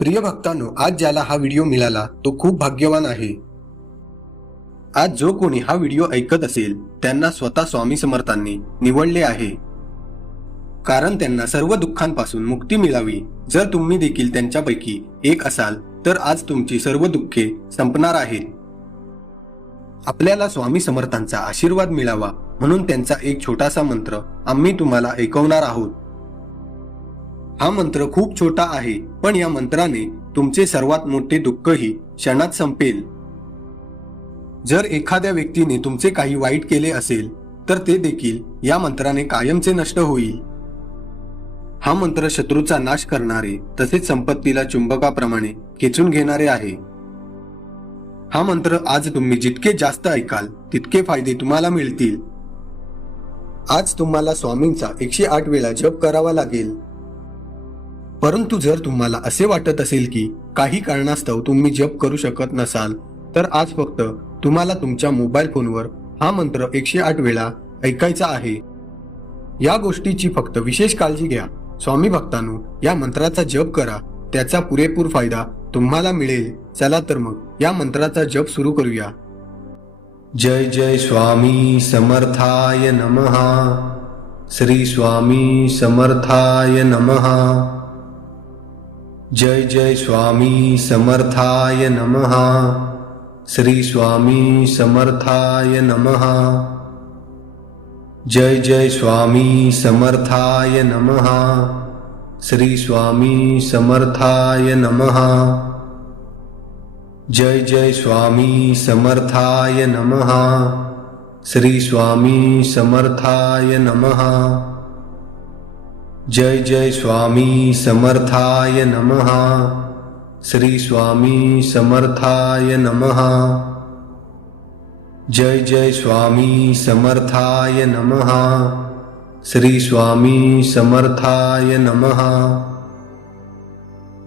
प्रिय भक्तांनो आज ज्याला हा व्हिडिओ मिळाला तो खूप भाग्यवान आहे. आज जो कोणी हा व्हिडिओ ऐकत असेल त्यांना स्वतः स्वामी समर्थांनी निवडले आहे. कारण त्यांना सर्व दुःखांपासून मुक्ती मिळावी. जर तुम्ही देखील त्यांच्यापैकी एक असाल तर आज तुमची सर्व दुःखे संपणार आहेत. आपल्याला स्वामी समर्थांचा आशीर्वाद मिळावा म्हणून त्यांचा एक छोटासा मंत्र आम्ही तुम्हाला ऐकवणार आहोत. हा मंत्र खूप छोटा आहे पण या मंत्राने तुमचे सर्वात मोठे दुःखही क्षणात संपेल. जर एखाद्या व्यक्तीने तुमचे काही वाईट केले असेल तर ते देखील या मंत्राने कायमचे नष्ट होईल. हा मंत्र शत्रूचा नाश करणारे तसेच संपत्तीला चुंबकाप्रमाणे खेचून घेणारे आहे. हा मंत्र आज तुम्ही जितके जास्त ऐकाल तितके फायदे तुम्हाला मिळतील. आज तुम्हाला स्वामींचा एकशे आठ वेळा जप करावा लागेल. परंतु जर तुम्हाला असे वाटत असेल की काही कारणास्तव तुम्ही जप करू शकत नसाल तर आज फक्त तुम्हाला तुमच्या मोबाईल फोनवर हा मंत्र एकशे आठ वेळा ऐकायचा आहे. या गोष्टीची फक्त विशेष काळजी घ्या. स्वामी भक्तांनो या मंत्राचा जप करा. त्याचा पुरेपूर फायदा तुम्हाला मिळेल. चला तर मग या मंत्राचा जप सुरू करूया. जय जय स्वामी समर्थाय नमः श्री स्वामी समर्थाय नमः जय जय स्वामी समर्थाय नमः। श्री स्वामी समर्थाय नमः। जय जय स्वामी समर्थाय नमः। श्री स्वामी समर्थाय नमः। जय जय स्वामी समर्थाय नमः। श्री स्वामी समर्थाय नमः जय जय स्वामी समर्थाय नमः। श्री स्वामी समर्थाय नमः। जय जय स्वामी समर्थाय नमः। श्री स्वामी समर्थाय नमः।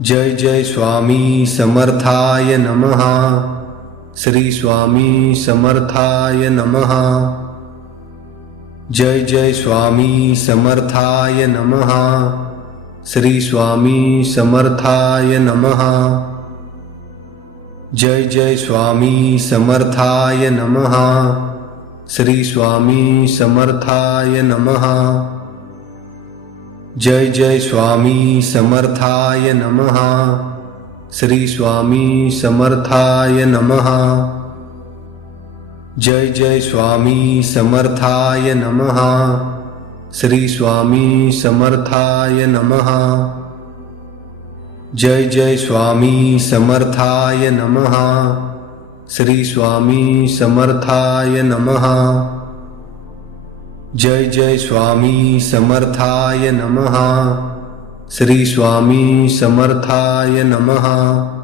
जय जय स्वामी समर्थाय नमः। श्री स्वामी समर्थाय नमः जय जय स्वामी समर्थाय नमः। श्री स्वामी समर्थाय नमः। जय जय स्वामी समर्थाय नमः। श्री स्वामी समर्थाय नमः। जय जय स्वामी समर्थाय नमः। श्री स्वामी समर्थाय नमः जय जय स्वामी समर्थाय नमः। श्री स्वामी समर्थाय नमः। जय जय स्वामी समर्थाय नमः। श्री स्वामी समर्थाय नमः। जय जय स्वामी समर्थाय नमः। श्री स्वामी समर्थाय नमः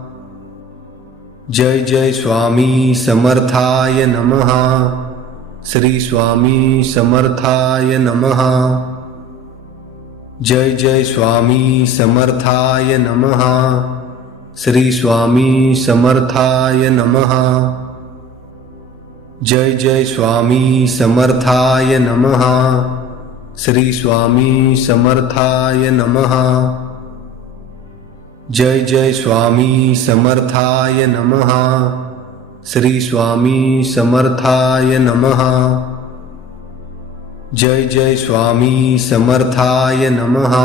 जय जय स्वामी समर्थाय नमः। श्री स्वामी समर्थाय नमः। जय जय स्वामी समर्थाय नमः। श्री स्वामी समर्थाय नमः। जय जय स्वामी समर्थाय नमः। श्री स्वामी समर्थाय नमः जय जय स्वामी समर्थाय नमः। श्री स्वामी समर्थाय नमः। जय जय स्वामी समर्थाय नमः।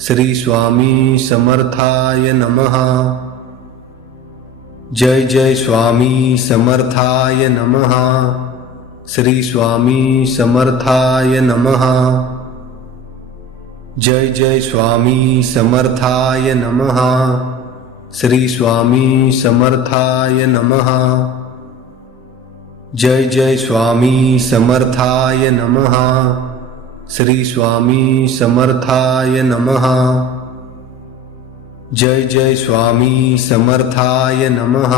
श्री स्वामी समर्थाय नमः। जय जय स्वामी समर्थाय नमः। श्री स्वामी समर्थाय नमः जय जय स्वामी समर्थाय नमः। श्री स्वामी समर्थाय नमः। जय जय स्वामी समर्थाय नमः। श्री स्वामी समर्थाय नमः। जय जय स्वामी समर्थाय नमः।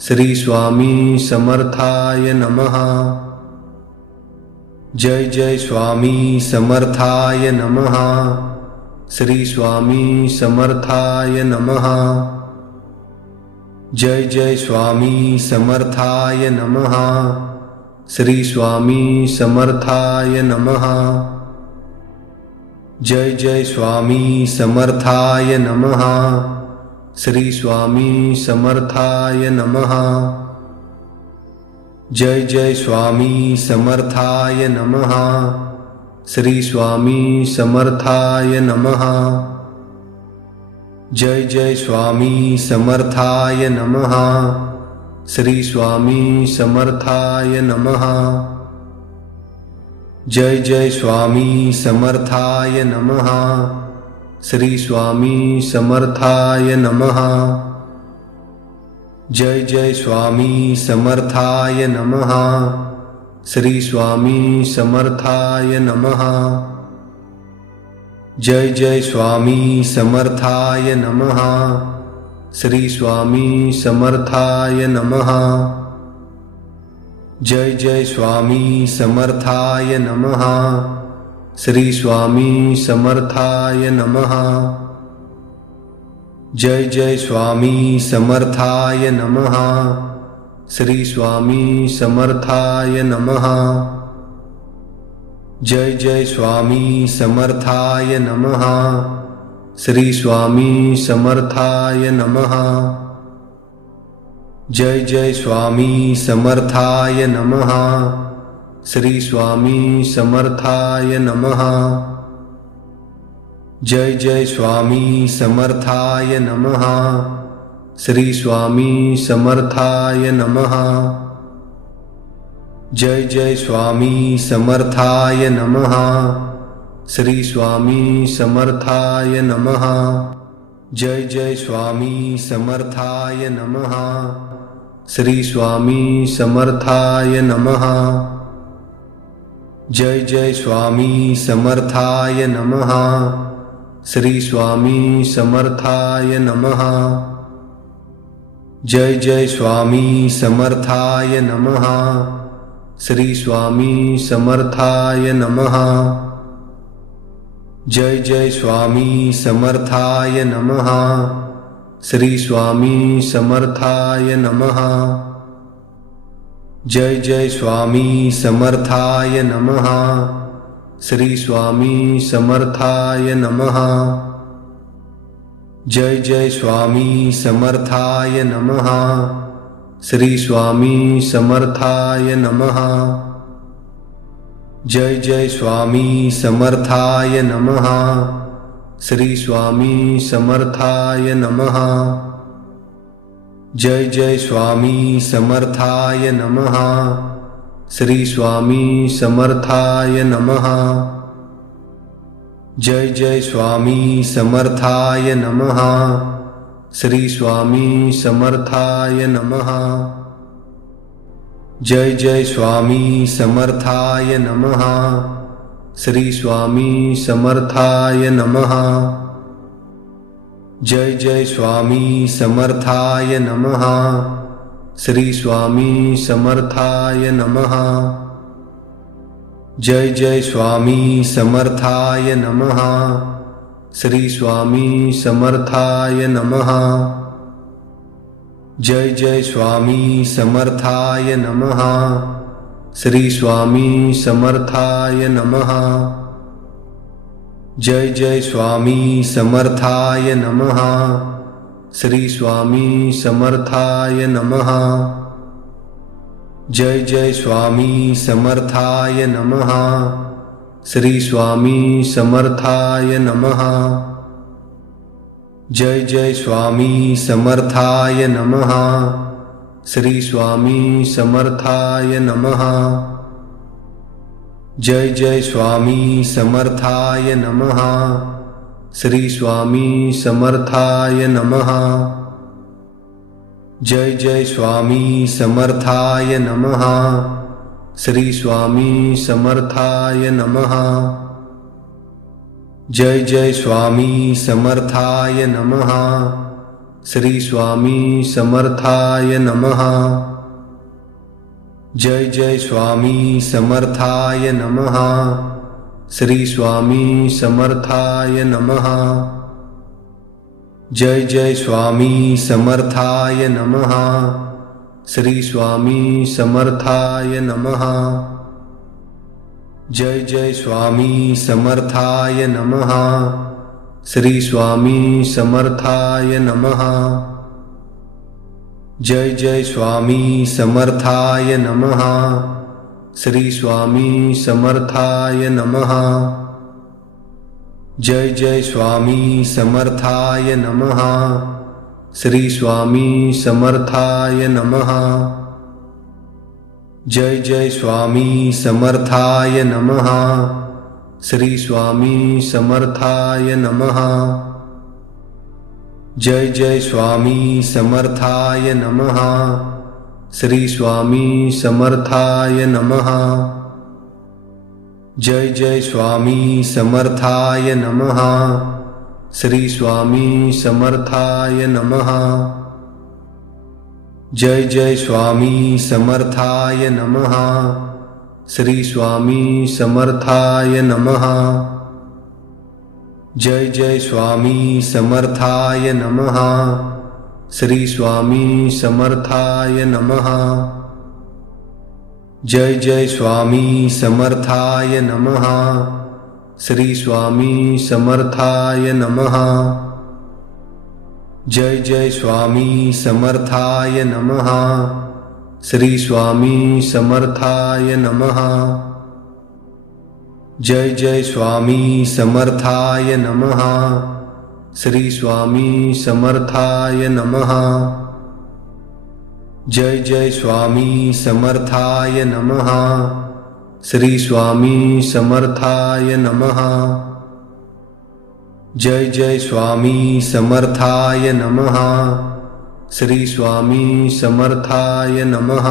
श्री स्वामी समर्थाय नमः जय जय स्वामी समर्थाय नमः। श्री स्वामी समर्थाय नमः। जय जय स्वामी समर्थाय नमः। श्री स्वामी समर्थाय नमः। जय जय स्वामी समर्थाय नमः। श्री स्वामी समर्थाय नमः जय जय स्वामी समर्थाय नमः। श्री स्वामी समर्थाय नमः। जय जय स्वामी समर्थाय नमः। श्री स्वामी समर्थाय नमः। जय जय स्वामी समर्थाय नमः। श्री स्वामी समर्थाय नमः जय जय स्वामी समर्थाय नमः। श्री स्वामी समर्थाय नमः। जय जय स्वामी समर्थाय नमः। श्री स्वामी समर्थाय नमः। जय जय स्वामी समर्थाय नमः। श्री स्वामी समर्थाय नमः जय जय स्वामी समर्थाय नमः। श्री स्वामी समर्थाय नमः। जय जय स्वामी समर्थाय नमः। श्री स्वामी समर्थाय नमः। जय जय स्वामी समर्थाय नमः। श्री स्वामी समर्थाय नमः जय जय स्वामी समर्थाय नमः। श्री स्वामी समर्थाय नमः। जय जय स्वामी समर्थाय नमः। श्री स्वामी समर्थाय नमः। जय जय स्वामी समर्थाय नमः। श्री स्वामी समर्थाय नमः। जय जय स्वामी समर्थाय नमः श्री स्वामी समर्थाय नमः। जय जय स्वामी समर्थाय नमः। श्री स्वामी समर्थाय नमः। जय जय स्वामी समर्थाय नमः। श्री स्वामी समर्थाय नमः। जय जय स्वामी समर्थाय नमः श्री स्वामी समर्थाय नमः। जय जय स्वामी समर्थाय नमः। श्री स्वामी समर्थाय नमः। जय जय स्वामी समर्थाय नमः। श्री स्वामी समर्थाय नमः। जय जय स्वामी समर्थाय नमः श्री स्वामी समर्थाय नमः। जय जय स्वामी समर्थाय नमः। श्री स्वामी समर्थाय नमः। जय जय स्वामी समर्थाय नमः। श्री स्वामी समर्थाय नमः। जय जय स्वामी समर्थाय नमः श्री स्वामी समर्थाय नमः। जय जय स्वामी समर्थाय नमः। श्री स्वामी समर्थाय नमः। जय जय स्वामी समर्थाय नमः। श्री स्वामी समर्थाय नमः। जय जय स्वामी समर्थाय नमः श्री स्वामी समर्थाय नमः। जय जय स्वामी समर्थाय नमः। श्री स्वामी समर्थाय नमः। जय जय स्वामी समर्थाय नमः। श्री स्वामी समर्थाय नमः। जय जय स्वामी समर्थाय नमः श्री स्वामी समर्थाय नमः। जय जय स्वामी समर्थाय नमः। श्री स्वामी समर्थाय नमः। जय जय स्वामी समर्थाय नमः। श्री स्वामी समर्थाय नमः। जय जय स्वामी समर्थाय नमः श्री स्वामी समर्थाय नमः। जय जय स्वामी समर्थाय नमः। श्री स्वामी समर्थाय नमः। जय जय स्वामी समर्थाय नमः। श्री स्वामी समर्थाय नमः। जय जय स्वामी समर्थाय नमः श्री स्वामी समर्थाय नमः। जय जय स्वामी समर्थाय नमः। श्री स्वामी समर्थाय नमः। जय जय स्वामी समर्थाय नमः। श्री स्वामी समर्थाय नमः। जय जय स्वामी समर्थाय नमः श्री स्वामी समर्थाय नमः। जय जय स्वामी समर्थाय नमः। श्री स्वामी समर्थाय नमः। जय जय स्वामी समर्थाय नमः। श्री स्वामी समर्थाय नमः। जय जय स्वामी समर्थाय नमः श्री स्वामी समर्थाय नमः। जय जय स्वामी समर्थाय नमः। श्री स्वामी समर्थाय नमः। जय जय स्वामी समर्थाय नमः। श्री स्वामी समर्थाय नमः। जय जय स्वामी समर्थाय नमः श्री स्वामी समर्थाय नमः। जय जय स्वामी समर्थाय नमः। श्री स्वामी समर्थाय नमः। जय जय स्वामी समर्थाय नमः। श्री स्वामी समर्थाय नमः।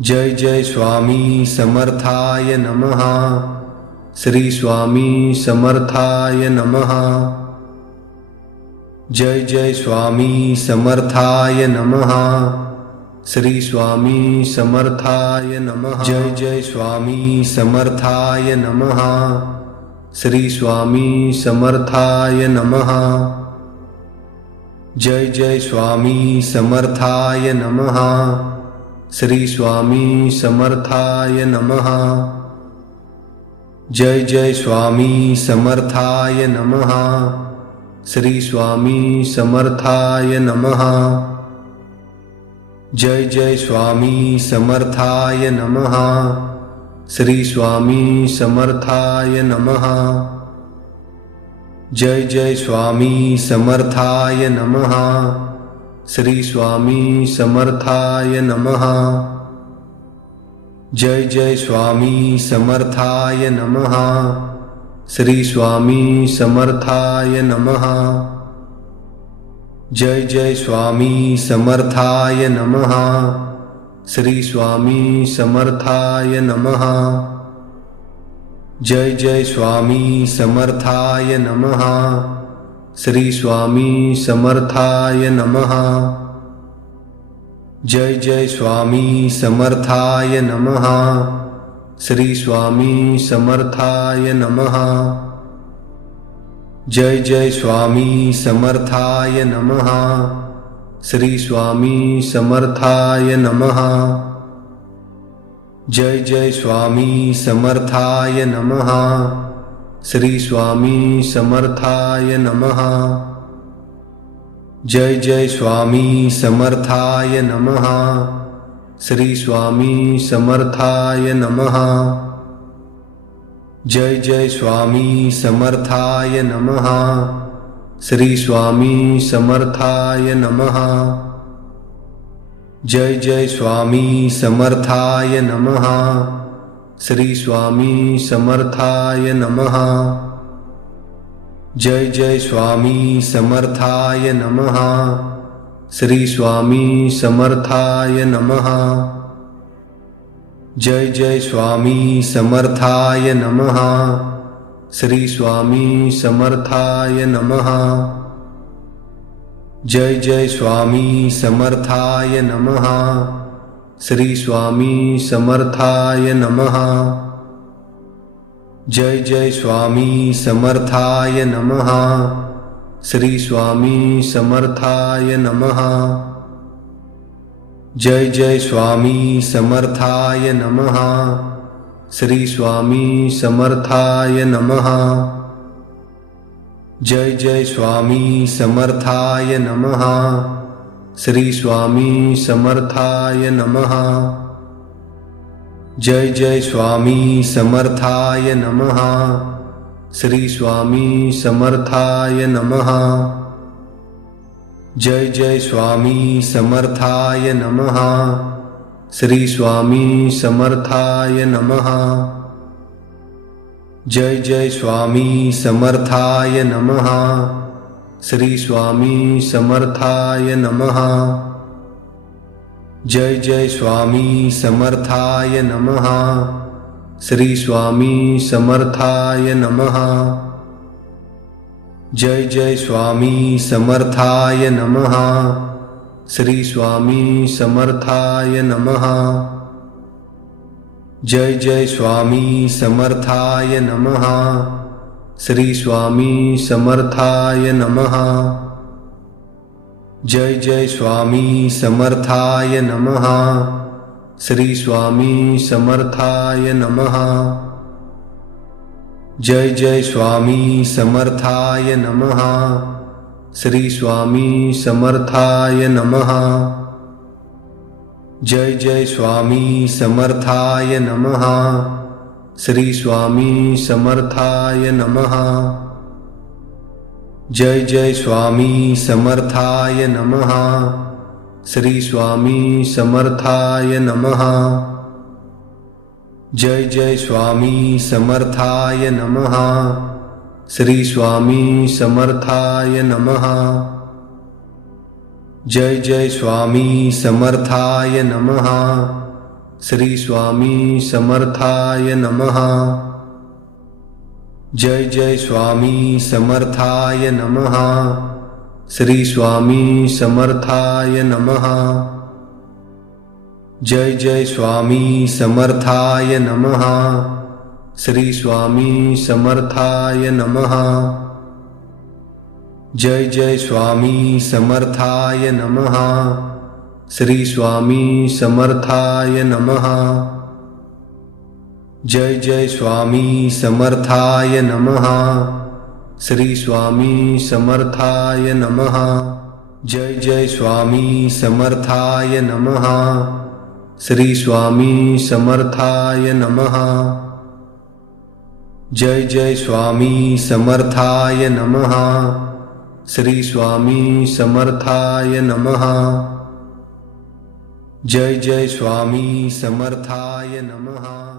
जय जय स्वामी समर्थाय नमः श्री स्वामी समर्थाय नमः। जय जय स्वामी समर्थाय नमः। श्री स्वामी समर्थाय नमः। जय जय स्वामी समर्थाय नमः। श्री स्वामी समर्थाय नमः। जय जय स्वामी समर्थाय नमः। श्री स्वामी समर्थाय नमः जय जय स्वामी समर्थाय नमः। श्री स्वामी समर्थाय नमः। जय जय स्वामी समर्थाय नमः। श्री स्वामी समर्थाय नमः। जय जय स्वामी समर्थाय नमः। श्री स्वामी समर्थाय नमः जय जय स्वामी समर्थाय नमः। श्री स्वामी समर्थाय नमः। जय जय स्वामी समर्थाय नमः। श्री स्वामी समर्थाय नमः। जय जय स्वामी समर्थाय नमः। श्री स्वामी समर्थाय नमः जय जय स्वामी समर्थाय नमः। श्री स्वामी समर्थाय नमः। जय जय स्वामी समर्थाय नमः। श्री स्वामी समर्थाय नमः। जय जय स्वामी समर्थाय नमः। श्री स्वामी समर्थाय नमः जय जय स्वामी समर्थाय नमः। श्री स्वामी समर्थाय नमः। जय जय स्वामी समर्थाय नमः। श्री स्वामी समर्थाय नमः। जय जय स्वामी समर्थाय नमः। श्री स्वामी समर्थाय नमः जय जय स्वामी समर्थाय नमः। श्री स्वामी समर्थाय नमः। जय जय स्वामी समर्थाय नमः। श्री स्वामी समर्थाय नमः। जय जय स्वामी समर्थाय नमः। श्री स्वामी समर्थाय नमः जय जय स्वामी समर्थाय नमः। श्री स्वामी समर्थाय नमः। जय जय स्वामी समर्थाय नमः। श्री स्वामी समर्थाय नमः। जय जय स्वामी समर्थाय नमः। श्री स्वामी समर्थाय नमः जय जय स्वामी समर्थाय नमः। श्री स्वामी समर्थाय नमः। जय जय स्वामी समर्थाय नमः। श्री स्वामी समर्थाय नमः। जय जय स्वामी समर्थाय नमः। श्री स्वामी समर्थाय नमः जय जय स्वामी समर्थाय नमः। श्री स्वामी समर्थाय नमः। जय जय स्वामी समर्थाय नमः। श्री स्वामी समर्थाय नमः। जय जय स्वामी समर्थाय नमः। श्री स्वामी समर्थाय नमः जय जय स्वामी समर्थाय नमः। श्री स्वामी समर्थाय नमः। जय जय स्वामी समर्थाय नमः। श्री स्वामी समर्थाय नमः। जय जय स्वामी समर्थाय नमः। श्री स्वामी समर्थाय नमः जय जय स्वामी समर्थाय नमः। श्री स्वामी समर्थाय नमः। जय जय स्वामी समर्थाय नमः। श्री स्वामी समर्थाय नमः। जय जय स्वामी समर्थाय नमः। श्री स्वामी समर्थाय नमः जय जय स्वामी समर्थाय नमः। श्री स्वामी समर्थाय नमः। जय जय स्वामी समर्थाय नमः। श्री स्वामी समर्थाय नमः। जय जय स्वामी समर्थाय नमः। श्री स्वामी समर्थाय नमः जय जय स्वामी समर्थाय नमः। श्री स्वामी समर्थाय नमः। जय जय स्वामी समर्थाय नमः। श्री स्वामी समर्थाय नमः। जय जय स्वामी समर्थाय नमः। श्री स्वामी समर्थाय नमः। जय जय स्वामी समर्थाय नमः